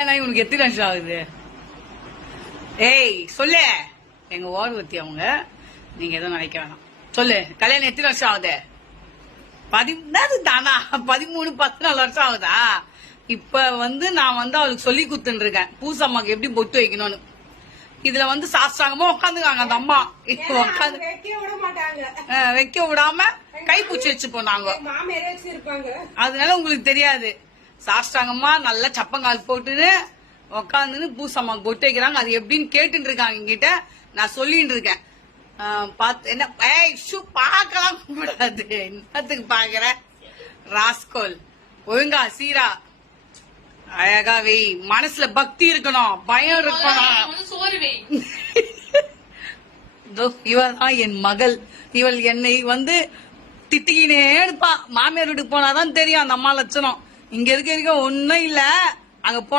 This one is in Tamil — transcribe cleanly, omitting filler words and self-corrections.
உனக்கு எத்தனை வருஷம் ஆகுது? ஏய் சொல்லு. எங்க ஓர்வத்தி அவங்க. நீங்க எதுவும் நினைக்க வேணாம். சொல்லு, கல்யாணம் எத்தனை வருஷம் ஆகுது? 13 14 வருஷம் ஆகுதா? இப்ப நான் அவளுக்கு சொல்லி குத்துன்னு இருக்கேன் பூசம்மாக்கு எப்படி பொட்டு வைக்கணும்னு. இதுல சாஸ்திராங்கமா உட்காந்துக்காங்க அந்த அம்மா. உட்காந்து வைக்க விடாம கைப்பூச்சி வச்சு போனாங்க. அதனால உங்களுக்கு தெரியாது. சாஸ்திராங்கம்மா நல்லா சப்பங்கால் போட்டுன்னு உக்காந்துன்னு பூசம்மாக்கு பொட்டு வைக்கிறாங்க. அது எப்படின்னு கேட்டுட்டு இருக்காங்க என்கிட்ட. நான் சொல்லிட்டு இருக்கேன். என்ன பாக்கலாம் கூடாது. என்னத்துக்கு பாக்குற ராஸ்கோல்? ஒழுங்கா சீரா அழகா வை. மனசுல பக்தி இருக்கணும், பயம் இருக்கணும். இவள் தான் என் மகள். இவள் என்னை திட்டிக்கினே இருப்பா. மாமியார் வீட்டுக்கு போனாதான் தெரியும் அந்த அம்மா லட்சணம். இங்க இருக்க ஒன்னும் இல்ல. அங்க போன